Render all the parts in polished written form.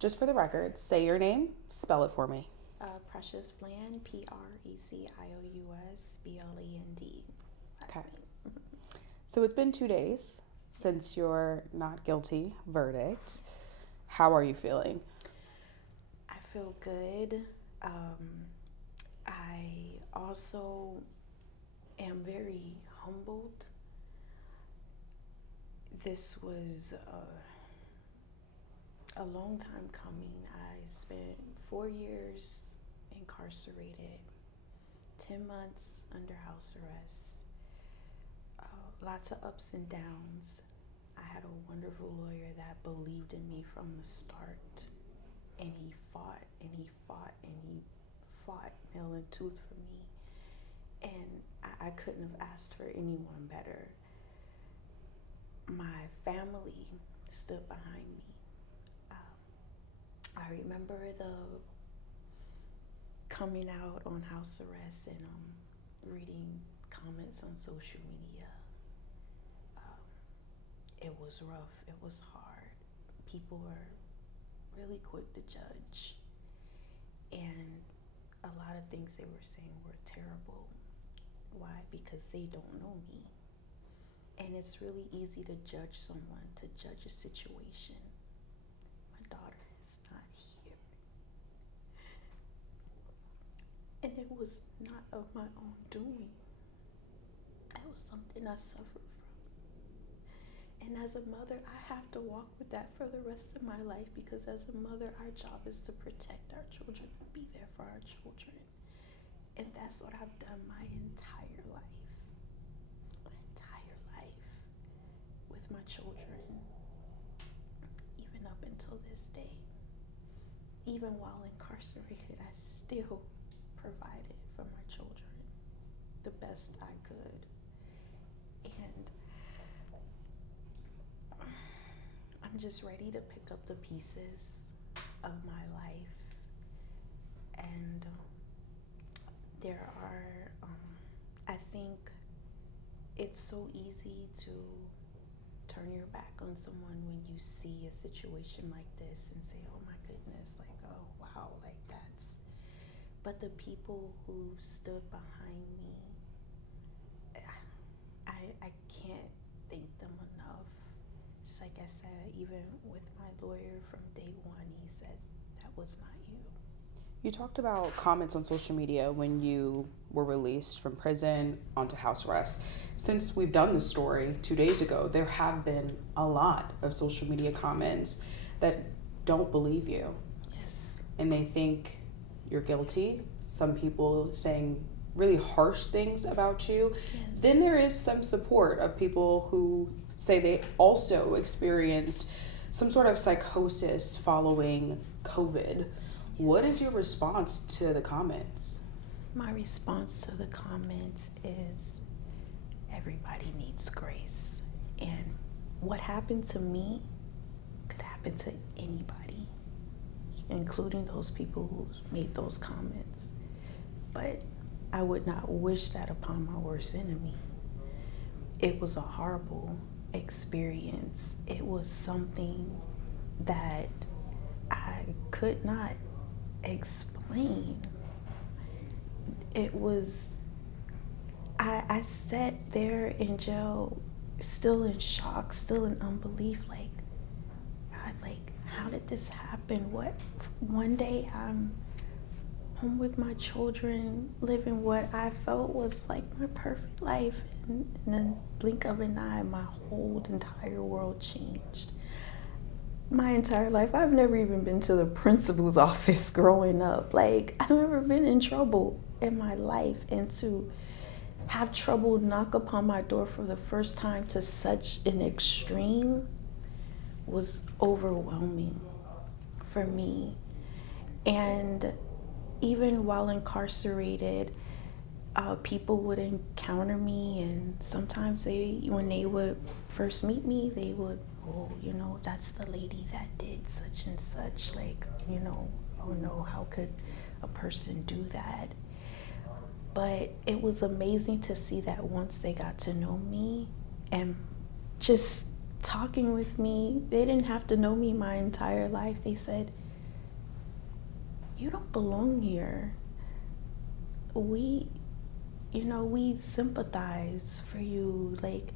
Just for the record, say your name, spell it for me. Precious Bland, Precious Bland. Okay. So it's been 2 days since your not guilty verdict. How are you feeling? I feel good. I also am very humbled. This was a long time coming. I spent 4 years incarcerated, 10 months under house arrest, lots of ups and downs. I had a wonderful lawyer that believed in me from the start, and he fought and he fought and he fought nail and tooth for me, and I couldn't have asked for anyone better. My family stood behind me. I remember the coming out on house arrest and reading comments on social media. It was rough. It was hard. People were really quick to judge, and a lot of things they were saying were terrible. Why? Because they don't know me. And it's really easy to judge someone, to judge a situation. My daughter is not here. And it was not of my own doing. It was something I suffered from. And as a mother, I have to walk with that for the rest of my life, because as a mother, our job is to protect our children and be there for our children. And that's what I've done my entire life. With my children, even up until this day. Even while incarcerated, I still provided for my children the best I could. And I'm just ready to pick up the pieces of my life. And there are, I think it's so easy to turn your back on someone when you see a situation like this and say, oh my goodness, like, oh wow, like that's. But the people who stood behind me, I can't thank them enough. Just like I said, even with my lawyer from day one, he said, that was not you. You talked about comments on social media when you were released from prison onto house arrest. Since we've done this story 2 days ago, there have been a lot of social media comments that don't believe you. Yes. And they think you're guilty. Some people saying really harsh things about you. Yes. Then there is some support of people who say they also experienced some sort of psychosis following COVID. Yes. What is your response to the comments? My response to the comments is everybody needs grace. And what happened to me could happen to anybody, including those people who made those comments. But I would not wish that upon my worst enemy. It was a horrible experience. It was something that I could not explain. It was, I sat there in jail still in shock, still in unbelief, like, God, like, how did this happen? One day I'm home with my children, living what I felt was like my perfect life. And in the blink of an eye, my whole entire world changed. My entire life, I've never even been to the principal's office growing up. Like, I've never been in trouble in my life. And to have trouble knock upon my door for the first time to such an extreme was overwhelming for me. And even while incarcerated, people would encounter me, and sometimes when they would first meet me, they would, oh, that's the lady that did such and such, like, oh no, how could a person do that? But it was amazing to see that once they got to know me and just talking with me, they didn't have to know me my entire life. They said, you don't belong here. We, we sympathize for you, like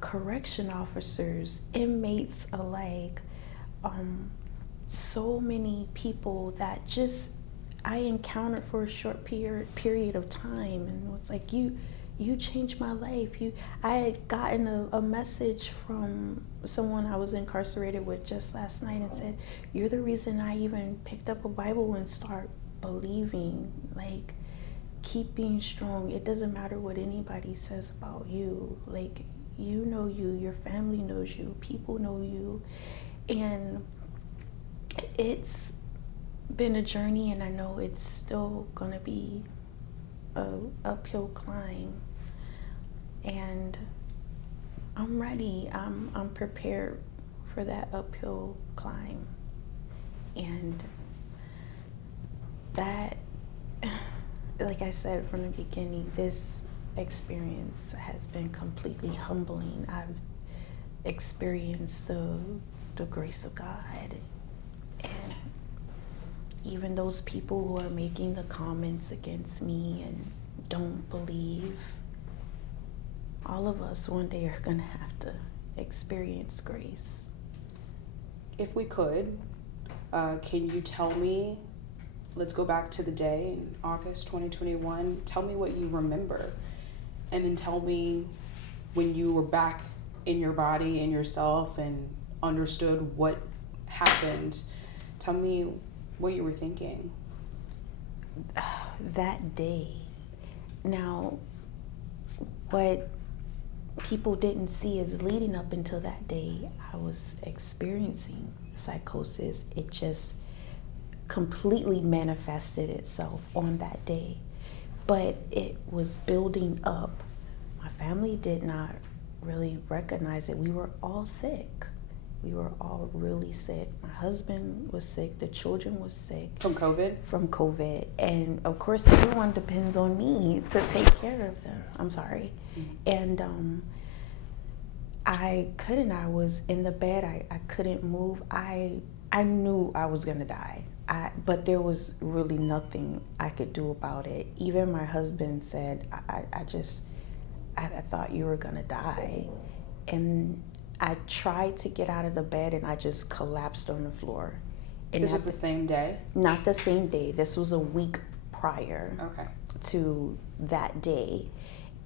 correction officers, inmates alike, so many people that just I encountered for a short period of time, and was like, you changed my life. I had gotten a message from someone I was incarcerated with just last night and said, you're the reason I even picked up a Bible and start believing. Like, keep being strong. It doesn't matter what anybody says about you. Like, you know you, your family knows you, people know you. And it's been a journey, and I know it's still gonna be a uphill climb. And I'm ready. I'm prepared for that uphill climb. And that, like I said from the beginning, this experience has been completely humbling. I've experienced the grace of God. And even those people who are making the comments against me and don't believe, all of us one day are going to have to experience grace. If we could, can you tell me, let's go back to the day in August 2021, tell me what you remember, and then tell me when you were back in your body and yourself and understood what happened. Tell me what you were thinking. That day. Now, what people didn't see is leading up until that day, I was experiencing psychosis. It just completely manifested itself on that day. But it was building up. My family did not really recognize it. We were all sick. We were all really sick. My husband was sick. The children was sick. From COVID? From COVID. And of course, everyone depends on me to take care of them. I'm sorry. And I couldn't. I was in the bed. I couldn't move. I knew I was going to die. But there was really nothing I could do about it. Even my husband said, I thought you were going to die. And I tried to get out of the bed, and I just collapsed on the floor. And this was the same day? Not the same day. This was a week prior to that day.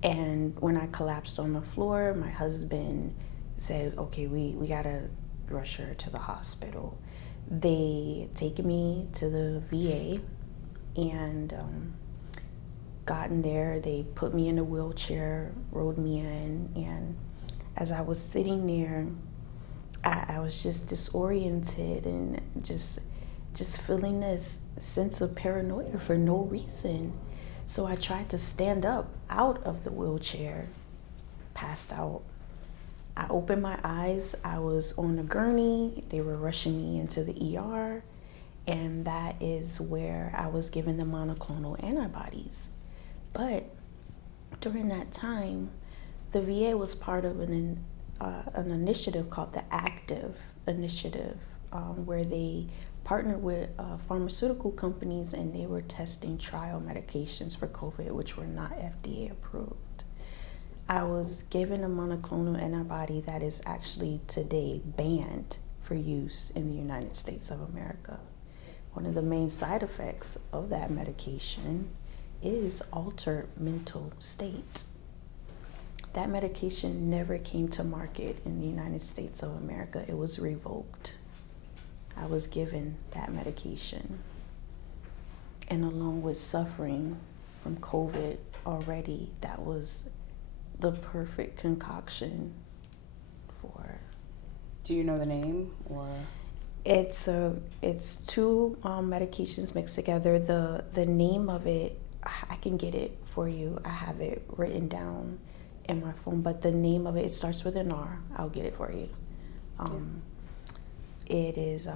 And when I collapsed on the floor, my husband said, okay, we got to rush her to the hospital. They take me to the VA, and gotten there. They put me in a wheelchair, rode me in, and as I was sitting there, I was just disoriented and just feeling this sense of paranoia for no reason. So I tried to stand up out of the wheelchair, passed out. I opened my eyes. I was on a gurney. They were rushing me into the ER, and that is where I was given the monoclonal antibodies. But during that time, the VA was part of an initiative called the ACTIVE Initiative, where they partnered with pharmaceutical companies, and they were testing trial medications for COVID, which were not FDA approved. I was given a monoclonal antibody that is actually today banned for use in the United States of America. One of the main side effects of that medication is altered mental state. That medication never came to market in the United States of America. It was revoked. I was given that medication. And along with suffering from COVID already, that was the perfect concoction for. Do you know the name, or? It's two medications mixed together. The name of it, I can get it for you. I have it written down in my phone, but the name of it starts with an R. I'll get it for you. It is.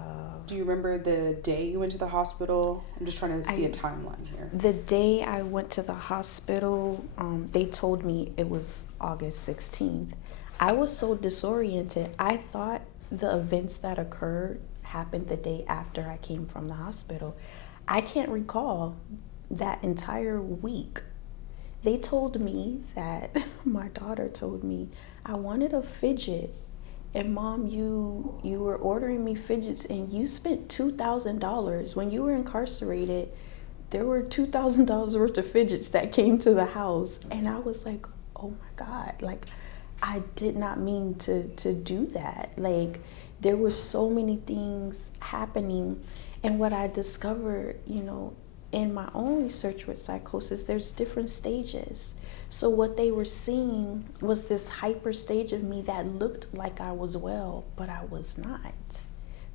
Do you remember the day you went to the hospital? I'm just trying to see a timeline here. The day I went to the hospital, they told me it was August 16th. I was so disoriented. I thought the events that occurred happened the day after I came from the hospital. I can't recall that entire week. They told me that my daughter told me I wanted a fidget, and mom, you were ordering me fidgets, and you spent $2,000 when you were incarcerated. There were $2,000 worth of fidgets that came to the house, and I was like, oh my God, like I did not mean to do that. Like there were so many things happening, and what I discovered, in my own research with psychosis, there's different stages. So what they were seeing was this hyper stage of me that looked like I was well, but I was not.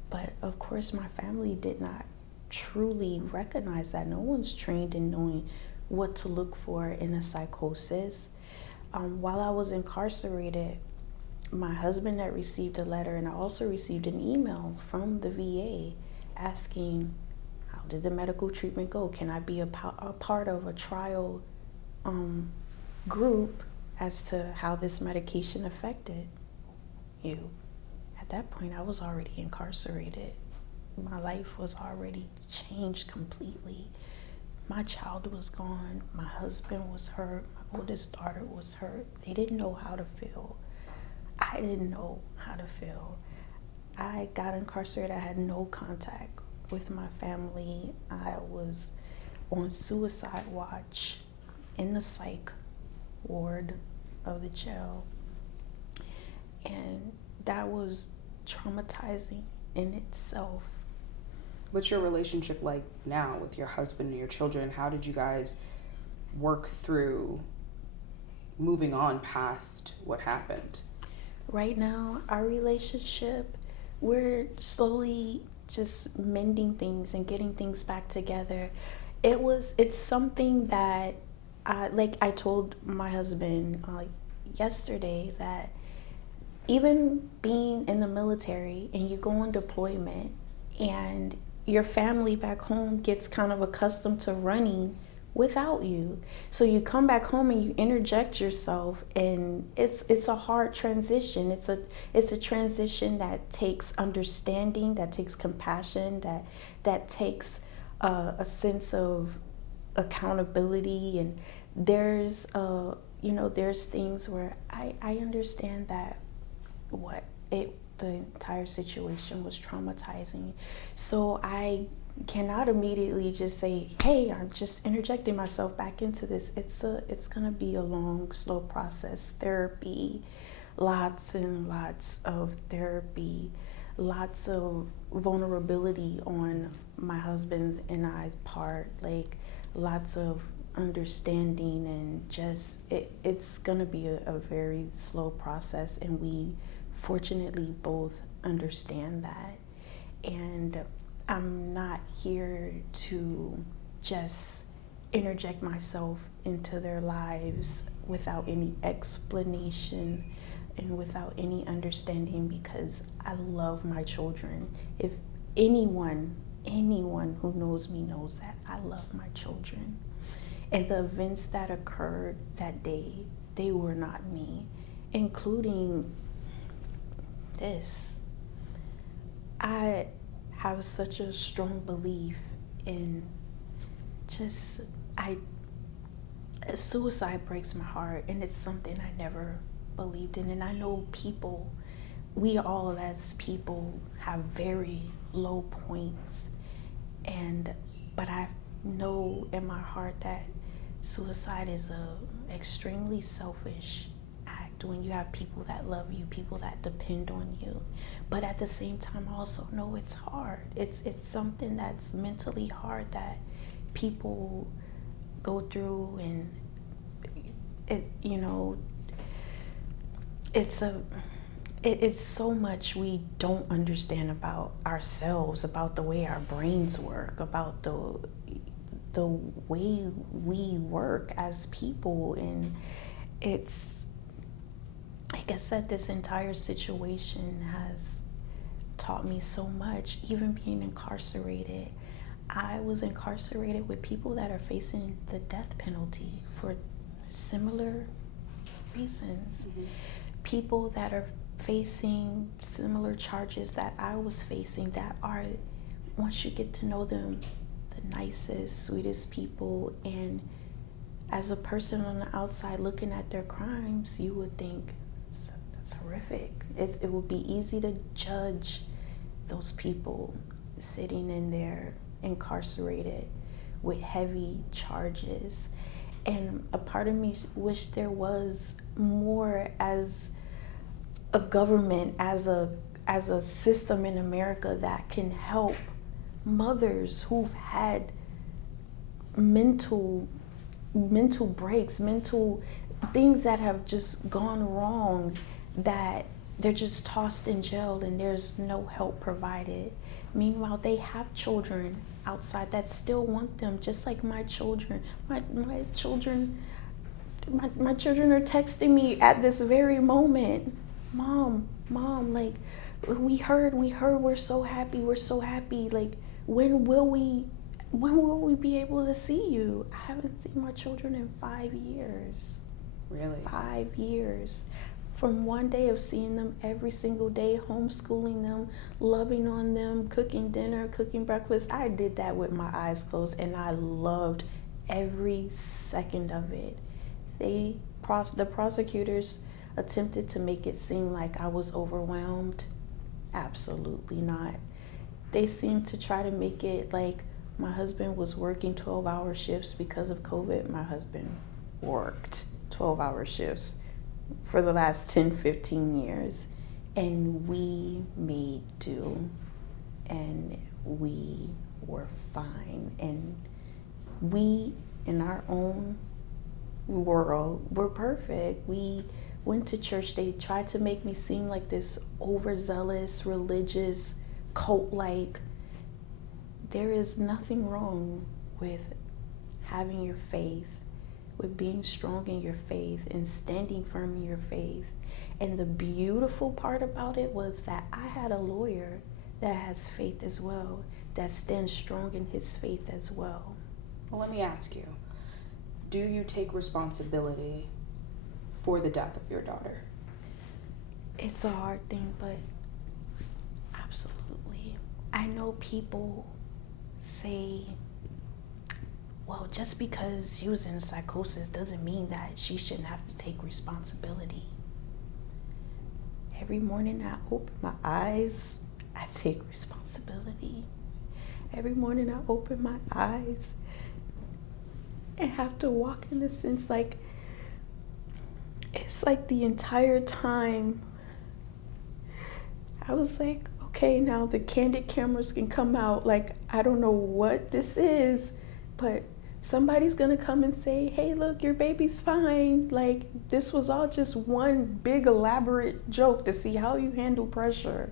But of course, my family did not truly recognize that. No one's trained in knowing what to look for in a psychosis. While I was incarcerated, my husband had received a letter, and I also received an email from the VA asking, how did the medical treatment go? Can I be a part of a trial group as to how this medication affected you? At that point, I was already incarcerated. My life was already changed completely. My child was gone. My husband was hurt. My oldest daughter was hurt. They didn't know how to feel. I didn't know how to feel. I got incarcerated. I had no contact with my family. I was on suicide watch in the psych ward of the jail. And that was traumatizing in itself. What's your relationship like now with your husband and your children? How did you guys work through moving on past what happened? Right now, our relationship, we're slowly just mending things and getting things back together. It's something that, I told my husband yesterday, that even being in the military and you go on deployment and your family back home gets kind of accustomed to running without you. So you come back home and you interject yourself, and it's a hard transition. It's a transition that takes understanding, that takes compassion, that takes a sense of accountability. And there's there's things where I understand that the entire situation was traumatizing. So I cannot immediately just say, hey, I'm just interjecting myself back into this. It's gonna be a long, slow process. Therapy, lots and lots of therapy, lots of vulnerability on my husband and I's part, like lots of understanding, and just it's gonna be a very slow process, and we fortunately both understand that. And I'm not here to just interject myself into their lives without any explanation and without any understanding, because I love my children. If anyone who knows me knows that I love my children. And the events that occurred that day, they were not me, including this. I have such a strong belief in suicide breaks my heart, and it's something I never believed in. And I know we all as people have very low points, but I know in my heart that suicide is a extremely selfish act when you have people that love you, people that depend on you. But at the same time, I also know it's hard. It's something that's mentally hard that people go through, and it's so much we don't understand about ourselves, about the way our brains work, about the way we work as people. And it's, like I said, this entire situation has taught me so much. Even being incarcerated, I was incarcerated with people that are facing the death penalty for similar reasons. Mm-hmm. People that are facing similar charges that I was facing, that are, once you get to know them, the the nicest, sweetest people. And as a person on the outside looking at their crimes, you would think that's horrific. It would be easy to judge those people sitting in there incarcerated with heavy charges. And a part of me wish there was more as a government, as a system in America that can help mothers who've had mental breaks, mental things that have just gone wrong, that they're just tossed in jail and there's no help provided. Meanwhile, they have children outside that still want them, just like my children. My children are texting me at this very moment. Mom, like, we heard, we're so happy. Like, when will we be able to see you? I haven't seen my children in 5 years. Really? 5 years. From one day of seeing them every single day, homeschooling them, loving on them, cooking dinner, cooking breakfast. I did that with my eyes closed, and I loved every second of it. The prosecutors attempted to make it seem like I was overwhelmed. Absolutely not. They seemed to try to make it like my husband was working 12-hour shifts because of COVID. My husband worked 12-hour shifts for the last 10, 15 years. And we made do. And we were fine. And we, in our own world, were perfect. We went to church. They tried to make me seem like this overzealous, religious, cult-like. There is nothing wrong with having your faith, with being strong in your faith and standing firm in your faith. And the beautiful part about it was that I had a lawyer that has faith as well, that stands strong in his faith as well. Well, let me ask you, do you take responsibility for the death of your daughter? It's a hard thing, but absolutely. I know people say, well, just because she was in a psychosis doesn't mean that she shouldn't have to take responsibility. Every morning I open my eyes, I take responsibility. Every morning I open my eyes and have to walk in a sense like, it's like the entire time I was like, okay, now the candid cameras can come out. Like, I don't know what this is, but somebody's gonna come and say, hey, look, your baby's fine. Like, this was all just one big elaborate joke to see how you handle pressure.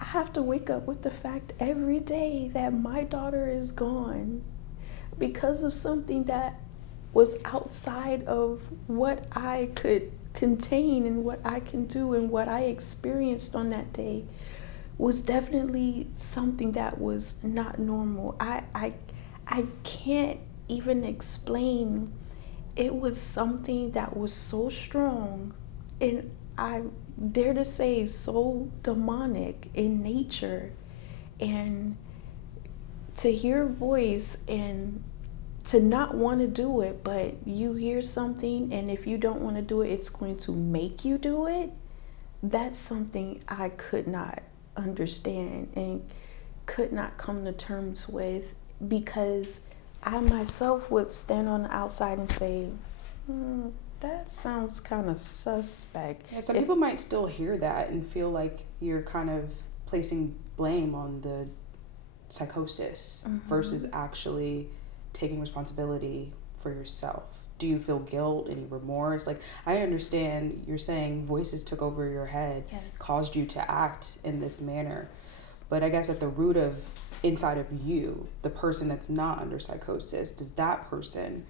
I have to wake up with the fact every day that my daughter is gone because of something that was outside of what I could contain and what I can do, and what I experienced on that day was definitely something that was not normal. I can't even explain. It was something that was so strong, and I dare to say so demonic in nature. And to hear a voice and to not want to do it, but you hear something, and if you don't want to do it, it's going to make you do it. That's something I could not understand and could not come to terms with, because I myself would stand on the outside and say, that sounds kind of suspect. Yeah, some people might still hear that and feel like you're kind of placing blame on the psychosis versus actually taking responsibility for yourself. Do you feel guilt, any remorse? Like, I understand you're saying voices took over your head, Yes. caused you to act in this manner. But I guess at the root of inside of you, the person that's not under psychosis, does that person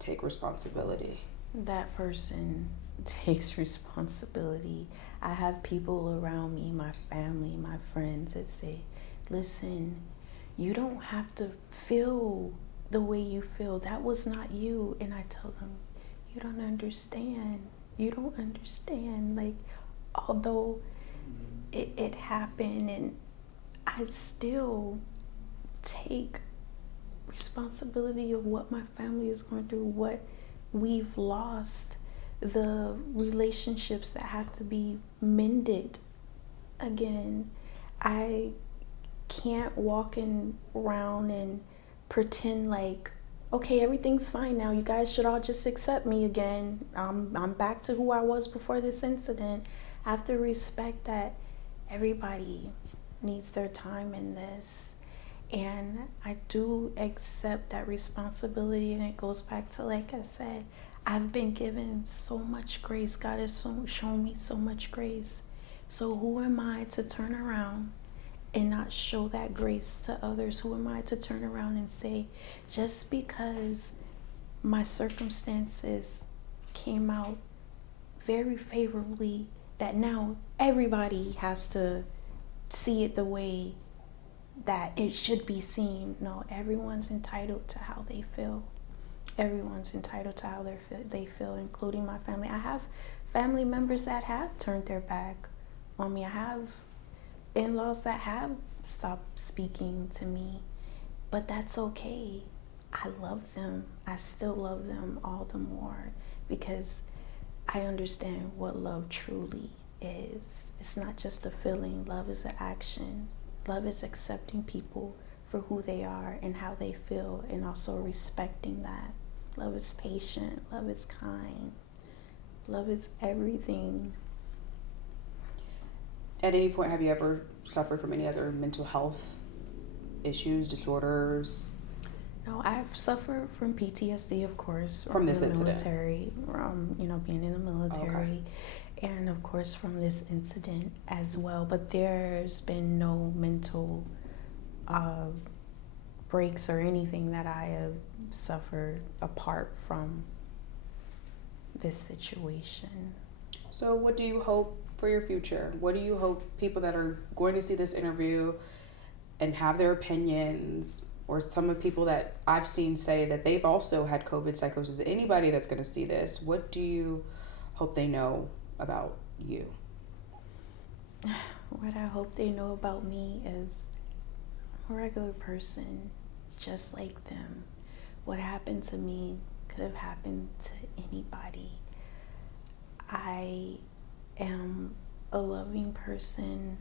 take responsibility? That person takes responsibility. I have people around me, my family, my friends, that say, listen, you don't have to feel the way you feel. That was not you. And I tell them, you don't understand. You don't understand. Like, although it happened, and I still take responsibility of what my family is going through, what we've lost, the relationships that have to be mended again. I can't walk around and pretend like, okay, everything's fine now. You guys should all just accept me again. I'm back to who I was before this incident. I have to respect that everybody needs their time in this. And I do accept that responsibility, and it goes back to, like I said, I've been given so much grace. God has shown me so much grace. So who am I to turn around and not show that grace to others? Who am I to turn around and say, just because my circumstances came out very favorably, that now everybody has to see it the way that it should be seen? No, everyone's entitled to how they feel. Everyone's entitled to how they feel, including my family. I have family members that have turned their back on me. I have in-laws that have stopped speaking to me, but that's okay. I love them. I still love them all the more because I understand what love truly is. It's not just a feeling. Love is an action. Love is accepting people for who they are and how they feel, and also respecting that. Love is patient. Love is kind. Love is everything. At any point, have you ever suffered from any other mental health issues, disorders? No, I've suffered from PTSD, of course, From this incident? Military, being in the military, Okay. and of course from this incident as well. But there's been no mental breaks or anything that I have suffered apart from this situation. So what do you hope for your future? What do you hope people that are going to see this interview and have their opinions, or some of the people that I've seen say that they've also had COVID psychosis, anybody that's going to see this, what do you hope they know about you? What I hope they know about me is I'm a regular person, just like them. What happened to me could have happened to anybody. I am a loving person.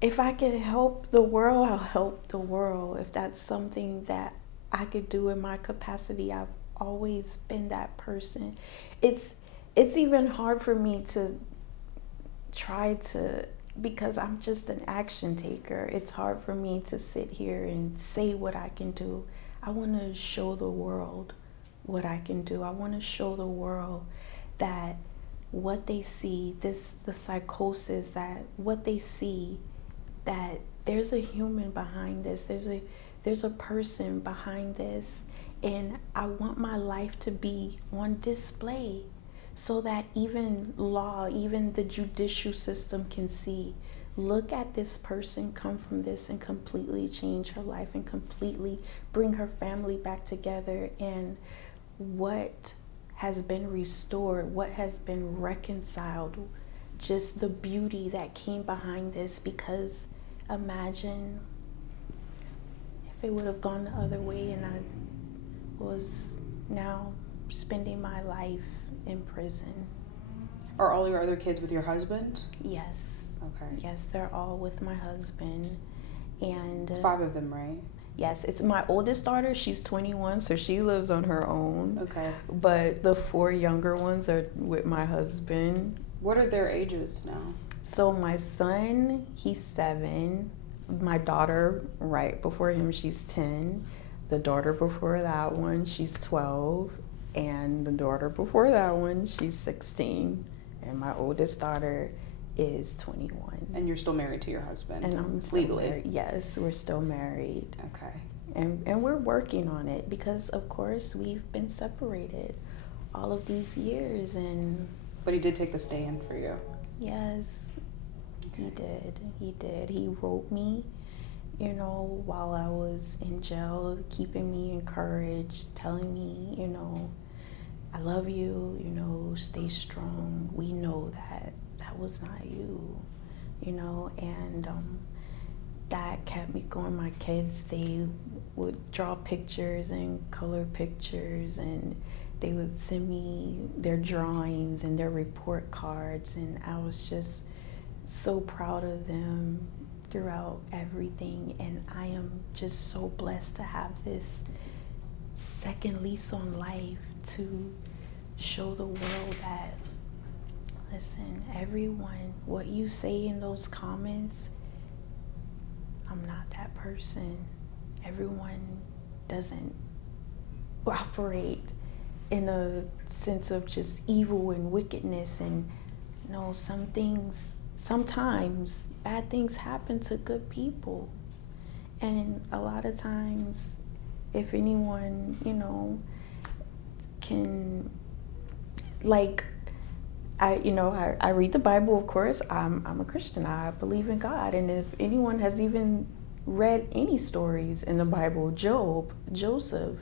If I could help the world, I'll help the world. If that's something that I could do in my capacity, I've always been that person. It's even hard for me to try to, because I'm just an action taker. It's hard for me to sit here and say what I can do. I want to show the world what I can do. I want to show the world that what they see, the psychosis, that what they see, that there's a human behind this. There's a person behind this, and I want my life to be on display so that even law, even the judicial system can see, look at this person come from this and completely change her life and completely bring her family back together, and what has been restored, what has been reconciled, just the beauty that came behind this. Because imagine if it would have gone the other way and I was now spending my life in prison. Are all your other kids with your husband? Yes. Okay. Yes, they're all with my husband. And It's 5 of them, right? yes, it's my oldest daughter. She's 21, so she lives on her own. Okay. But the 4 younger ones are with my husband. What are their ages now? So my son, he's 7. My daughter, right before him, she's 10. The daughter before that one, she's 12. And the daughter before that one, she's 16. And my oldest daughter is 21. And you're still married to your husband? And I'm still legally? married. Yes, we're still married. Okay. And we're working on it because, of course, we've been separated all of these years. And But he did take the stand for you? yes, Okay. he did. He did. He wrote me, while I was in jail, keeping me encouraged, telling me, I love you, stay strong. We know that was not you. you know, and that kept me going. My kids, they would draw pictures and color pictures, and they would send me their drawings and their report cards, and I was just so proud of them throughout everything. And I am just so blessed to have this second lease on life to show the world that, listen, everyone, what you say in those comments, I'm not that person. Everyone doesn't operate in a sense of just evil and wickedness. And you know, some things, sometimes bad things happen to good people. And a lot of times, if anyone, you know, can, like, I read the Bible, of course. I'm a Christian. I believe in God. And if anyone has even read any stories in the Bible, Job, Joseph,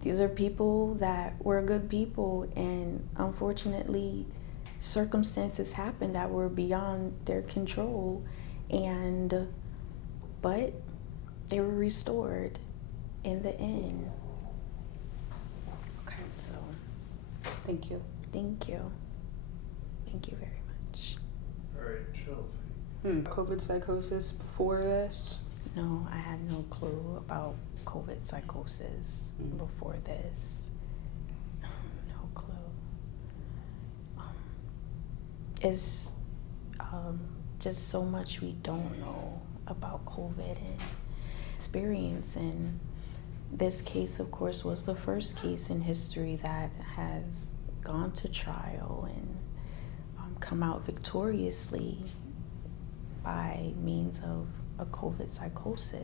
these are people that were good people, and unfortunately circumstances happened that were beyond their control, but they were restored in the end. Okay. So Thank you. thank you. Thank you very much. All right, Chelsea. COVID psychosis before this? No, I had no clue about COVID psychosis before this. No clue. It's just so much we don't know about COVID and experience. And this case, of course, was the first case in history that has gone to trial and come out victoriously by means of a COVID psychosis.